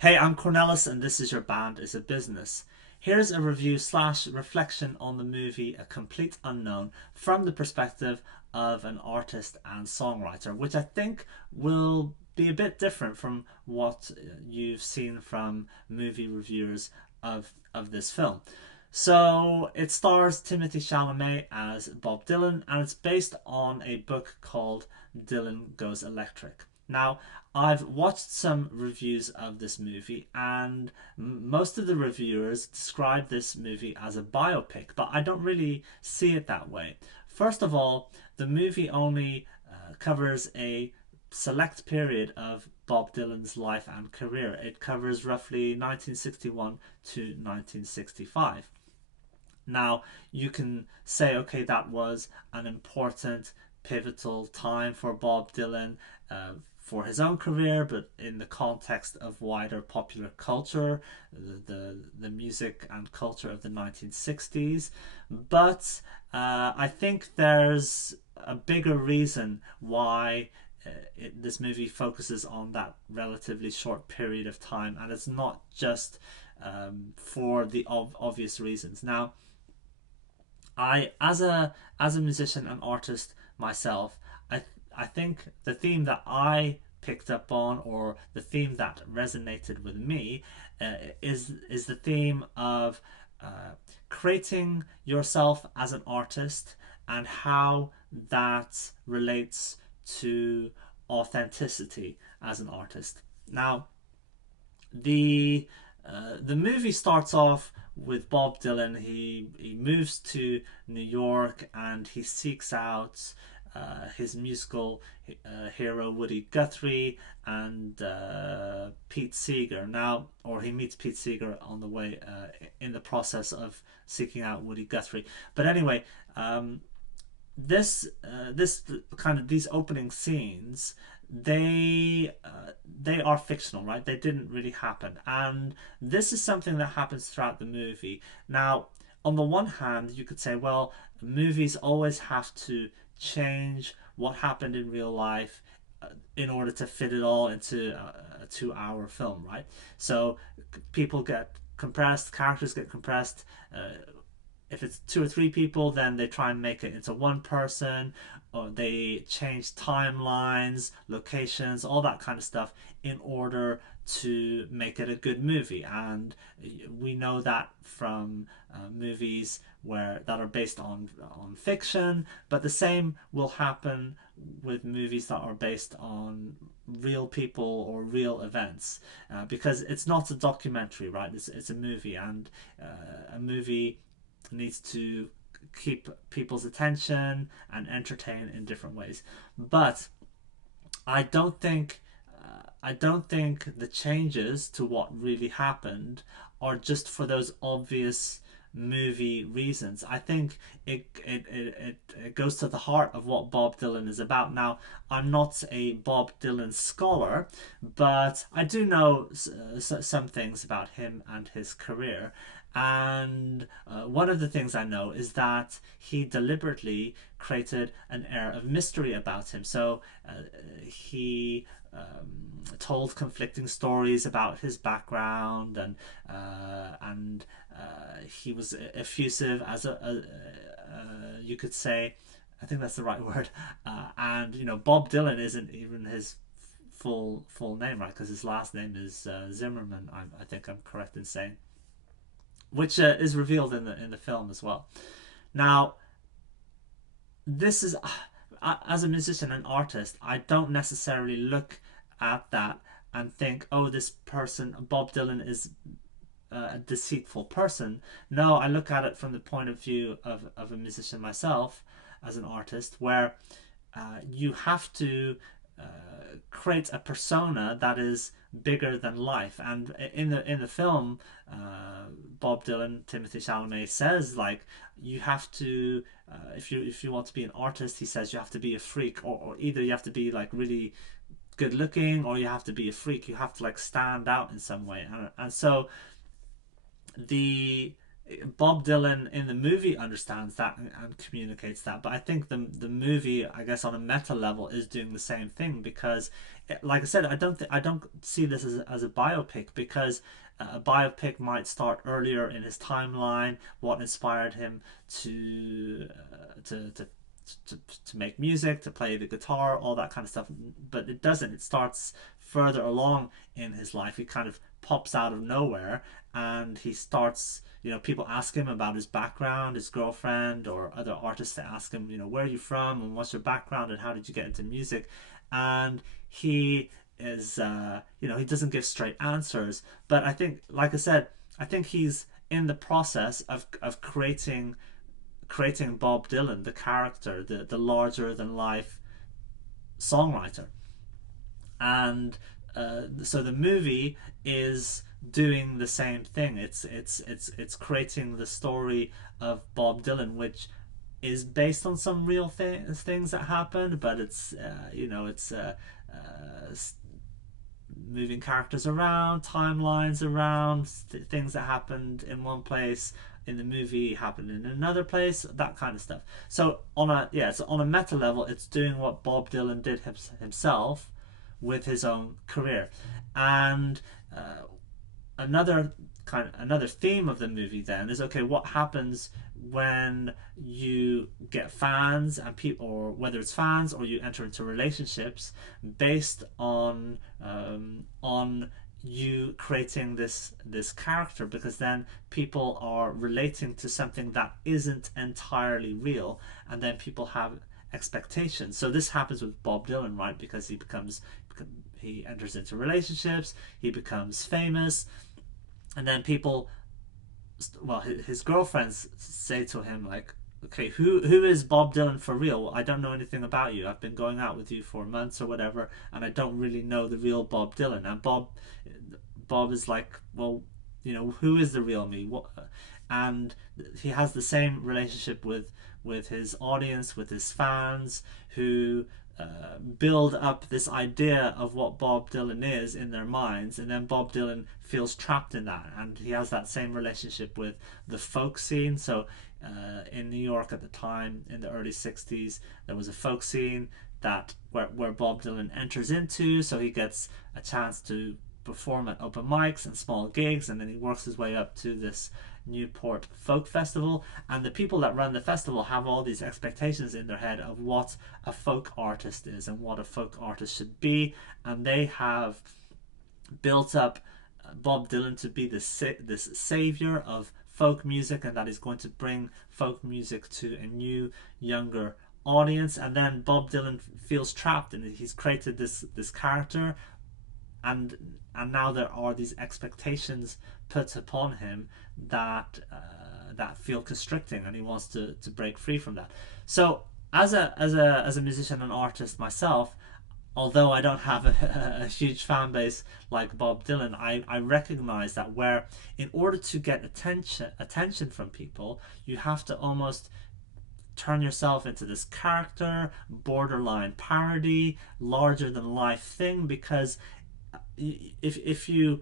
Hey, I'm Cornelis, and this is Your Band is a Business. Here's a review slash reflection on the movie A Complete Unknown from the perspective of an artist and songwriter, which I think will be a bit different from what you've seen from movie reviewers of this film. So it stars Timothy Chalamet as Bob Dylan, and it's based on a book called Dylan Goes Electric. Now, I've watched some reviews of this movie, and most of the reviewers describe this movie as a biopic, but I don't really see it that way. First of all, the movie only covers a select period of Bob Dylan's life and career. It covers roughly 1961 to 1965. Now, you can say, okay, that was an important, pivotal time for Bob Dylan for his own career, but in the context of wider popular culture, the music and culture of the 1960s. But I think there's a bigger reason why this movie focuses on that relatively short period of time, and it's not just for the obvious reasons. Now, as a musician and artist myself, I think the theme that I picked up on, or the theme that resonated with me, is the theme of creating yourself as an artist and how that relates to authenticity as an artist. Now, the the movie starts off with Bob Dylan. He moves to New York and he seeks out his musical hero Woody Guthrie and Pete Seeger. Now, or he meets Pete Seeger on the way in the process of seeking out Woody Guthrie. But anyway, this kind of these opening scenes, they are fictional, right? They didn't really happen, and this is something that happens throughout the movie. Now, on the one hand, you could say, well, movies always have to change what happened in real life in order to fit it all into a 2 hour film, right? So people get compressed, characters get compressed. If it's two or three people, then they try and make it into one person, or they change timelines, locations, all that kind of stuff in order to make it a good movie. And we know that from movies where that are based on fiction, but the same will happen with movies that are based on real people or real events, because it's not a documentary, right? It's a movie, and a movie needs to keep people's attention and entertain in different ways. But I don't think I don't think the changes to what really happened are just for those obvious movie reasons. I think it goes to the heart of what Bob Dylan is about. Now, I'm not a Bob Dylan scholar, but I do know some things about him and his career. And one of the things I know is that he deliberately created an air of mystery about him. So he told conflicting stories about his background, and he was effusive as you could say. I think that's the right word. And Bob Dylan isn't even his full name, right? Because his last name is Zimmerman. I think I'm correct in saying, which is revealed in the film as well. Now, this is as a musician and artist, I don't necessarily look at that and think, oh, this person, Bob Dylan, is a deceitful person. No, I look at it from the point of view of a musician myself, as an artist, where you have to create a persona that is bigger than life. And in the film, Bob Dylan, Timothy Chalamet says, like, you have to if you want to be an artist, he says you have to be a freak, or either you have to be like really good looking, or you have to be a freak. You have to like stand out in some way, and so the Bob Dylan in the movie understands that and communicates that, but I think the movie, I guess, on a meta level, is doing the same thing because, like I said, I don't see this as a biopic because a biopic might start earlier in his timeline, what inspired him to to make music, to play the guitar, all that kind of stuff. But it doesn't. It starts further along in his life. He kind of pops out of nowhere and he starts, people ask him about his background, his girlfriend, or other artists that ask him, where are you from and what's your background and how did you get into music? And he is, he doesn't give straight answers. But I think, like I said, I think he's in the process of creating Bob Dylan, the character, the larger than life songwriter. And so the movie is doing the same thing. It's creating the story of Bob Dylan, which is based on some real things that happened, but it's moving characters around, timelines around, things that happened in one place in the movie happened in another place, that kind of stuff. So on a meta level, it's doing what Bob Dylan did himself with his own career. And another theme of the movie then is, okay, what happens when you get fans and people, or whether it's fans or you enter into relationships based on you creating this character, because then people are relating to something that isn't entirely real, and then people have expectations. So this happens with Bob Dylan, right? Because he enters into relationships, he becomes famous, and then people, well, his girlfriends say to him, like, okay, who is Bob Dylan for real? I don't know anything about you. I've been going out with you for months or whatever, and I don't really know the real Bob Dylan. And Bob is like, well, who is the real me? What? And he has the same relationship with his audience, with his fans, who build up this idea of what Bob Dylan is in their minds, and then Bob Dylan feels trapped in that, and he has that same relationship with the folk scene. So in New York at the time, in the early 60s, there was a folk scene where Bob Dylan enters into, so he gets a chance to perform at open mics and small gigs, and then he works his way up to this Newport Folk Festival, and the people that run the festival have all these expectations in their head of what a folk artist is and what a folk artist should be, and they have built up Bob Dylan to be this savior of folk music, and that he's going to bring folk music to a new, younger audience. And then Bob Dylan feels trapped, and he's created this character, and now there are these expectations put upon him that feel constricting, and he wants to break free from that. So as a musician and artist myself, although I don't have a huge fan base like Bob Dylan, I recognize that where in order to get attention from people, you have to almost turn yourself into this character, borderline parody, larger than life thing, because if you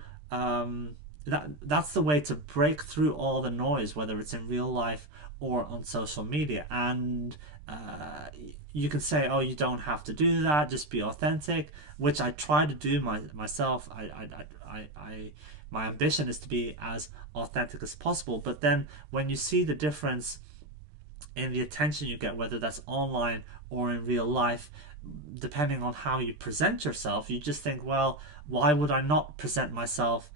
that's the way to break through all the noise, whether it's in real life or on social media. And you can say, oh, you don't have to do that, just be authentic, which I try to do myself. My ambition is to be as authentic as possible. But then when you see the difference in the attention you get, whether that's online or in real life, depending on how you present yourself, you just think, well, why would I not present myself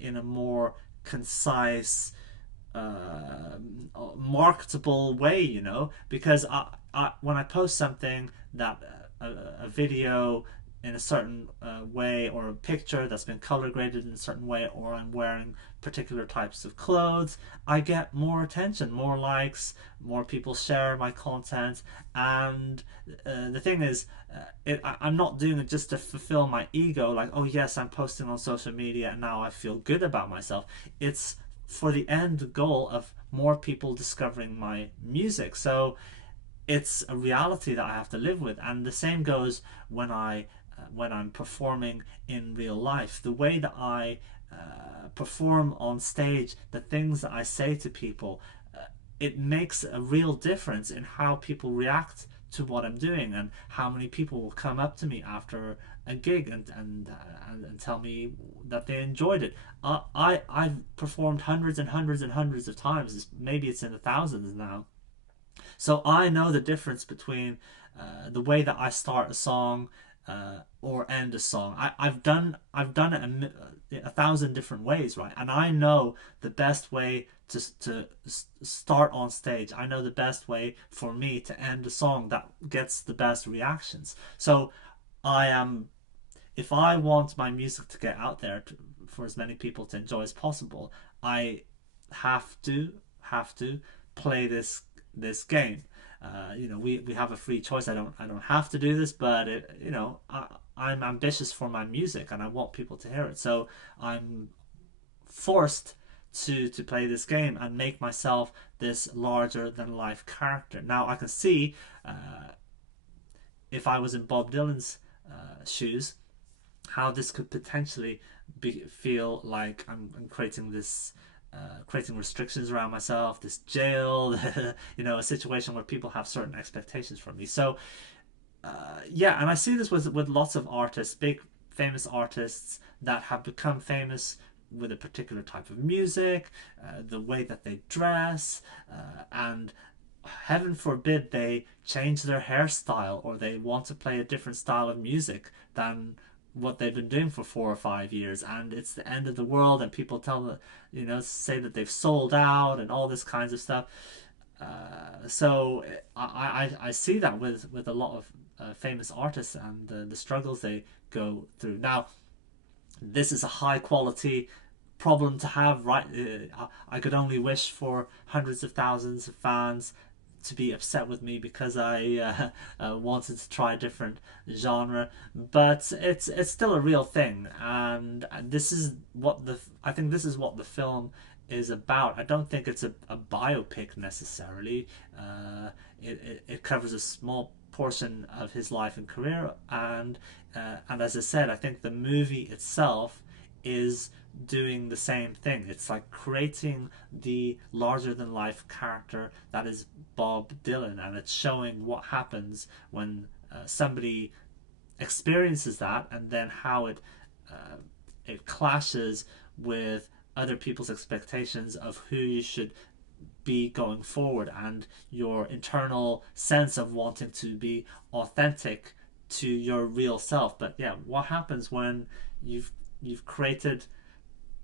in a more concise, marketable way, because when I post something that a video in a certain way, or a picture that's been color graded in a certain way, or I'm wearing particular types of clothes, I get more attention, more likes, more people share my content. And the thing is, I'm not doing it just to fulfill my ego, like, oh yes, I'm posting on social media and now I feel good about myself. It's for the end goal of more people discovering my music. So it's a reality that I have to live with. And the same goes when I'm performing in real life. The way that I perform on stage, the things that I say to people, it makes a real difference in how people react to what I'm doing, and how many people will come up to me after a gig and tell me that they enjoyed it. I've performed hundreds and hundreds and hundreds of times. Maybe it's in the thousands now. So I know the difference between the way that I start a song or end a song. I've done it a thousand different ways, right? And I know the best way to start on stage. I know the best way for me to end a song that gets the best reactions. So I am, if I want my music to get out there for as many people to enjoy as possible, I have to play this game. We have a free choice. I don't have to do this, but I'm ambitious for my music and I want people to hear it. So I'm forced to play this game and make myself this larger than life character. Now I can see, if I was in Bob Dylan's shoes, how this could potentially feel like I'm creating this, creating restrictions around myself, this jail, a situation where people have certain expectations from me. So yeah, and I see this with lots of artists, big famous artists that have become famous with a particular type of music, the way that they dress, and heaven forbid they change their hairstyle, or they want to play a different style of music than what they've been doing for 4 or 5 years, and it's the end of the world, and people say that they've sold out and all this kinds of stuff. So I see that with a lot of famous artists, and the struggles they go through. Now, this is a high quality problem to have, right? I could only wish for hundreds of thousands of fans to be upset with me because I wanted to try a different genre, but it's still a real thing, and I think this is what the film is about. I don't think it's a biopic necessarily. It covers a small portion of his life and career, and as I said, I think the movie itself is doing the same thing. It's like creating the larger than life character that is Bob Dylan, and it's showing what happens when somebody experiences that, and then how it clashes with other people's expectations of who you should be going forward, and your internal sense of wanting to be authentic to your real self. But yeah, what happens when you've created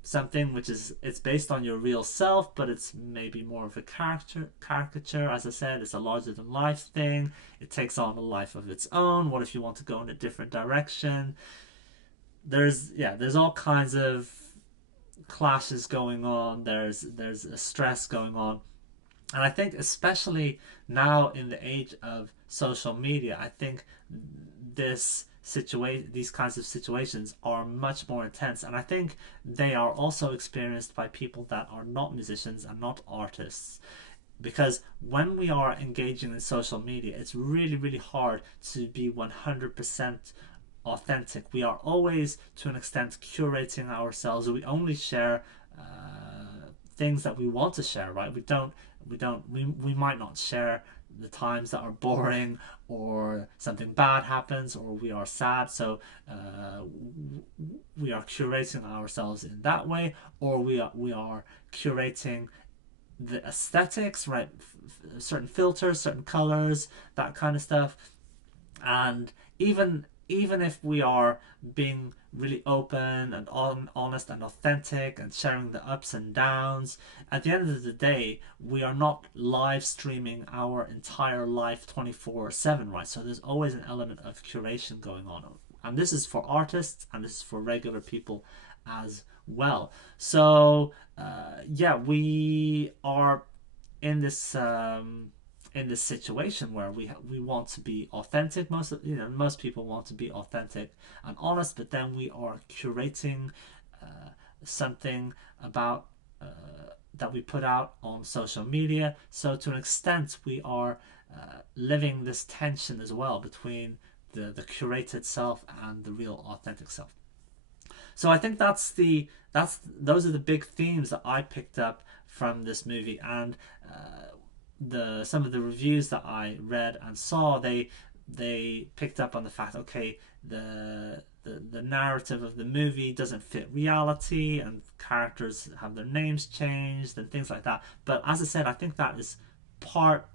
something which it's based on your real self, but it's maybe more of a caricature. As I said, it's a larger than life thing. It takes on a life of its own. What if you want to go in a different direction? There's all kinds of clashes going on. There's a stress going on, and I think especially now in the age of social media, I think these kinds of situations are much more intense, and I think they are also experienced by people that are not musicians and not artists, because when we are engaging in social media, it's really, really hard to be 100% authentic. We are always, to an extent, curating ourselves. We only share things that we want to share, right? We might not share the times that are boring, or something bad happens, or we are sad. So we are curating ourselves in that way, or we are curating the aesthetics, right? Certain filters, certain colors, that kind of stuff. And even if we are being really open and honest and authentic and sharing the ups and downs, at the end of the day, we are not live streaming our entire life 24/7, right? So there's always an element of curation going on. And this is for artists, and this is for regular people as well. So yeah, we are in this situation where we want to be authentic. Most people want to be authentic and honest, but then we are curating something about that we put out on social media. So to an extent, we are living this tension as well between the curated self and the real authentic self. So I think those are the big themes that I picked up from this movie. And the some of the reviews that I read and saw, they picked up on the fact, okay, the narrative of the movie doesn't fit reality, and characters have their names changed and things like that. But as I said, I think that is part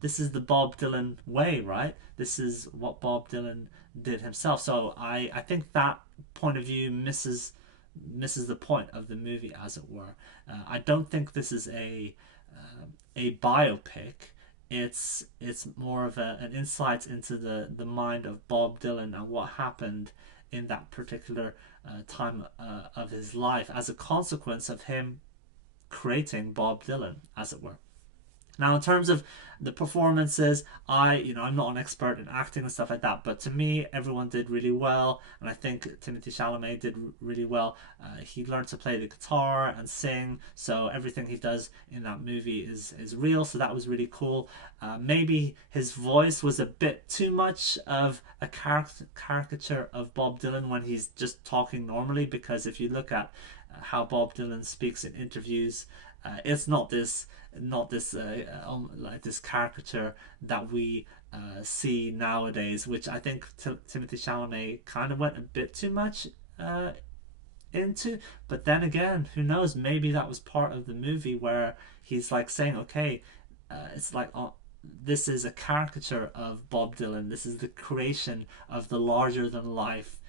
this is the Bob Dylan way, right? This is what Bob Dylan did himself. So I think that point of view misses the point of the movie, as it were. I don't think this is a biopic. It's more of an insight into the mind of Bob Dylan and what happened in that particular time of his life as a consequence of him creating Bob Dylan, as it were. Now, in terms of the performances, I'm not an expert in acting and stuff like that, but to me, everyone did really well, and I think Timothée Chalamet did really well. He learned to play the guitar and sing, so everything he does in that movie is real. So that was really cool. Maybe his voice was a bit too much of a caricature of Bob Dylan when he's just talking normally, because if you look at how Bob Dylan speaks in interviews, it's not this like this caricature that we see nowadays, which I think Timothée Chalamet kind of went a bit too much into. But then again, who knows? Maybe that was part of the movie where he's like saying, okay, it's like, this is a caricature of Bob Dylan. This is the creation of the larger than life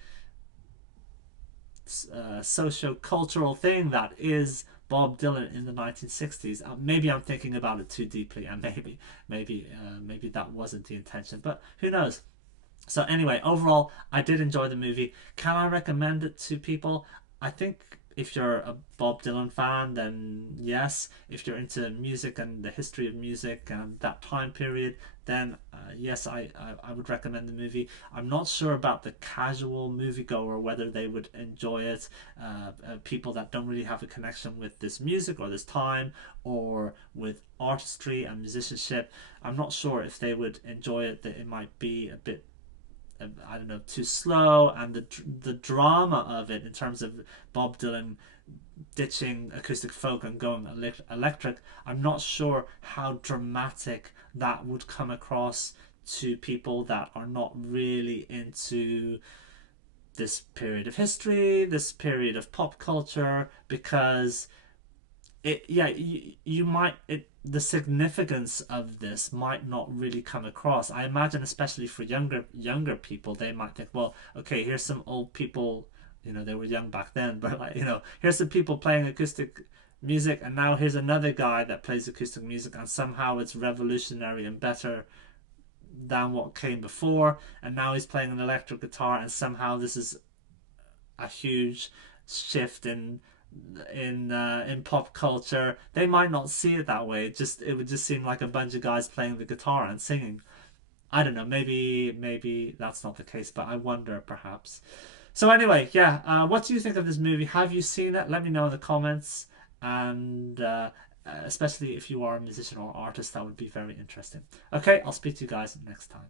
socio-cultural thing that is Bob Dylan in the 1960s. Maybe I'm thinking about it too deeply, and maybe that wasn't the intention, but who knows. So anyway, overall, I did enjoy the movie. Can I recommend it to people? I think if you're a Bob Dylan fan, then yes. If you're into music and the history of music and that time period, then yes, I would recommend the movie. I'm not sure about the casual moviegoer, whether they would enjoy it. People that don't really have a connection with this music or this time or with artistry and musicianship, I'm not sure if they would enjoy it. That it might be a bit, I don't know, too slow, and the drama of it in terms of Bob Dylan ditching acoustic folk and going electric, I'm not sure how dramatic that would come across to people that are not really into this period of history, this period of pop culture, because you might, the significance of this might not really come across. I imagine, especially for younger people, they might think, well, okay, here's some old people, they were young back then, but like, here's some people playing acoustic music, and now here's another guy that plays acoustic music, and somehow it's revolutionary and better than what came before, and now he's playing an electric guitar, and somehow this is a huge shift in pop culture. They might not see it that way. It would just seem like a bunch of guys playing the guitar and singing. I don't know. Maybe that's not the case, but I wonder, perhaps. So anyway, yeah. What do you think of this movie? Have you seen it? Let me know in the comments, and especially if you are a musician or artist, that would be very interesting. Okay, I'll speak to you guys next time.